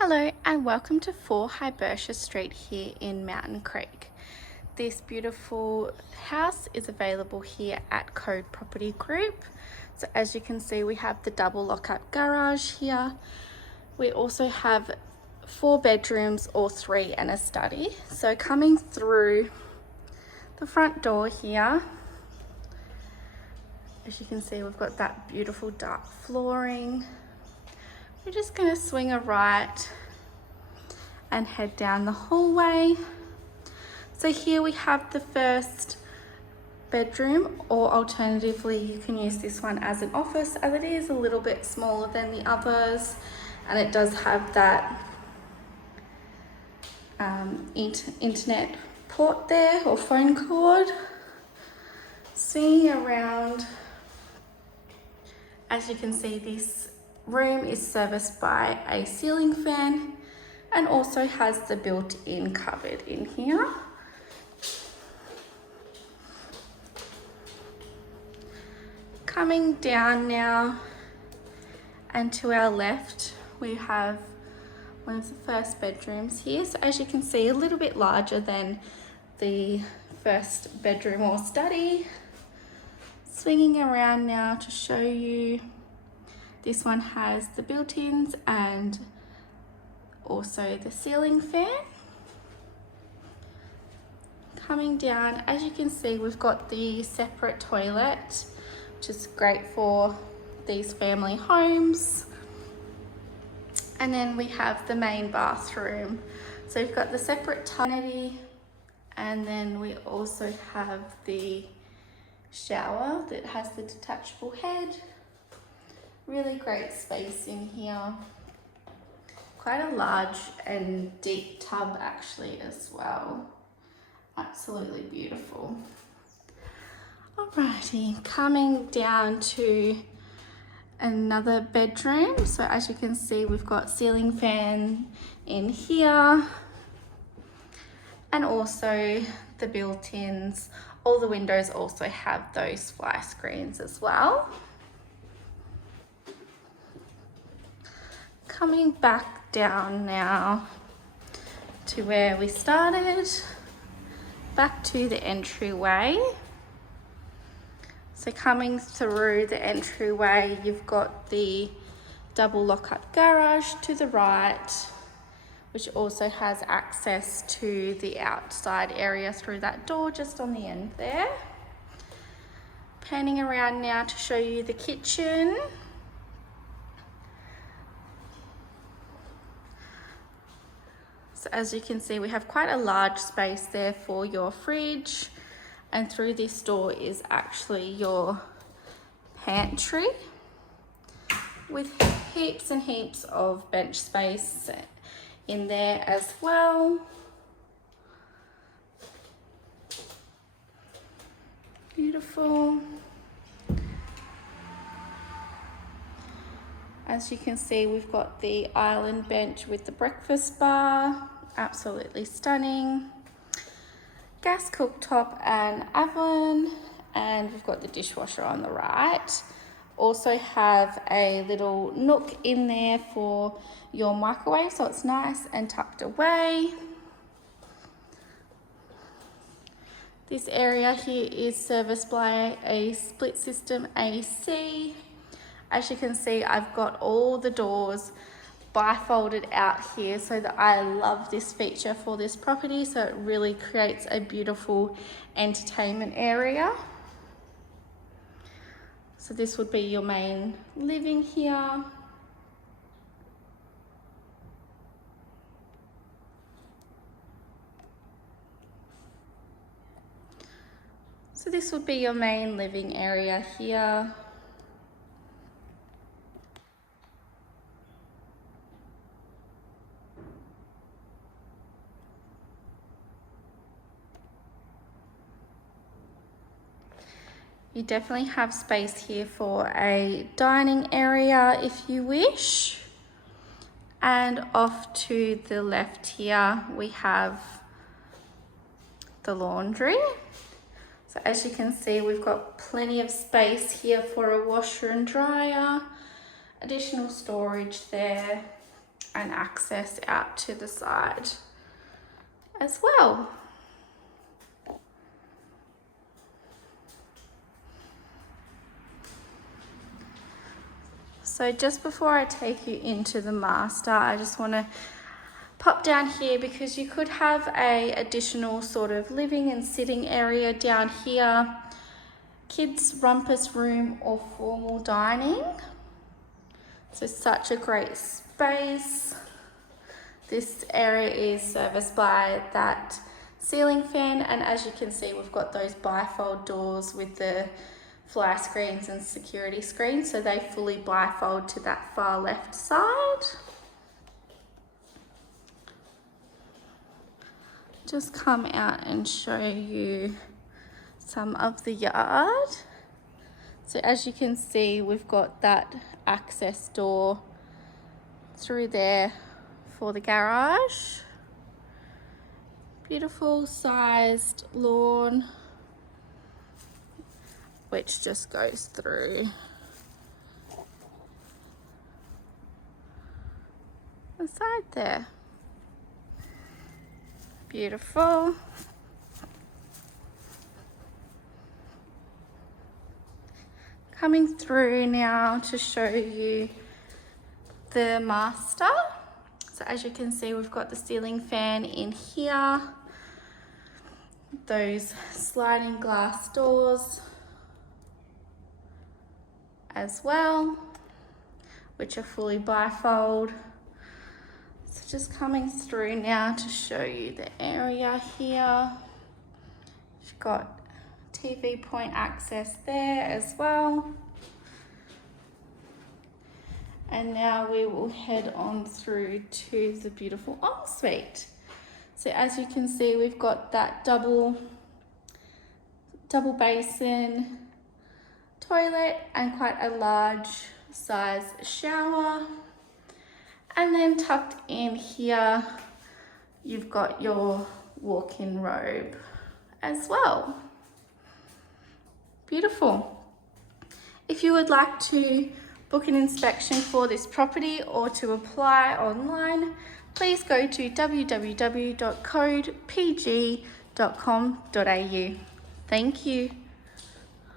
Hello and welcome to 4 Hibbertia Street here in Mountain Creek. This beautiful house is available here at Code Property Group. So as you can see, we have the double lock-up garage here. We also have 4 bedrooms or 3 and a study. So coming through the front door here, as you can see, we've got that beautiful dark flooring. We're just going to swing a right and head down the hallway. So here we have the first bedroom, or alternatively you can use this one as an office, as it is a little bit smaller than the others, and it does have that internet port there, or phone cord. Swinging around, as you can see, this room is serviced by a ceiling fan and also has the built-in cupboard in here. Coming down now, and to our left we have one of the first bedrooms here. So as you can see, a little bit larger than the first bedroom or study. Swinging around now to show you, this one has the built-ins and also the ceiling fan. Coming down, as you can see, we've got the separate toilet, which is great for these family homes. And then we have the main bathroom. So we've got the separate vanity, and then we also have the shower that has the detachable head. Really great space in here. Quite a large and deep tub actually as well. Absolutely beautiful. Alrighty, coming down to another bedroom. So as you can see, we've got ceiling fan in here and also the built-ins. All the windows also have those fly screens as well. Coming back down now to where we started, back to the entryway. So coming through the entryway, you've got the double lock-up garage to the right, which also has access to the outside area through that door just on the end there. Panning around now to show you the kitchen. So as you can see, we have quite a large space there for your fridge, and through this door is actually your pantry with heaps and heaps of bench space in there as well. Beautiful. As you can see, we've got the island bench with the breakfast bar, absolutely stunning. Gas cooktop and oven, and we've got the dishwasher on the right. Also have a little nook in there for your microwave, so it's nice and tucked away. This area here is serviced by a split system AC. As you can see, I've got all the doors bifolded out here, so that I love this feature for this property. So it really creates a beautiful entertainment area. So this would be your main living here. So this would be your main living area here. You definitely have space here for a dining area if you wish. And off to the left here, we have the laundry. So as you can see, we've got plenty of space here for a washer and dryer, additional storage there, and access out to the side as well. So just before I take you into the master, I just want to pop down here because you could have a additional sort of living and sitting area down here, kids rumpus room or formal dining. So such a great space. This area is serviced by that ceiling fan, and as you can see, we've got those bifold doors with the fly screens and security screens, so they fully bifold to that far left side. Just come out and show you some of the yard. So as you can see, we've got that access door through there for the garage. Beautiful sized lawn, which just goes through the side there. Beautiful. Coming through now to show you the master. So as you can see, we've got the ceiling fan in here, those sliding glass doors as well, which are fully bifold. So just coming through now to show you the area here. You've got TV point access there as well. And now we will head on through to the beautiful ensuite. So as you can see, we've got that double basin toilet and quite a large size shower. And then tucked in here, you've got your walk-in robe as well. Beautiful. If you would like to book an inspection for this property or to apply online, please go to www.codepg.com.au. Thank you.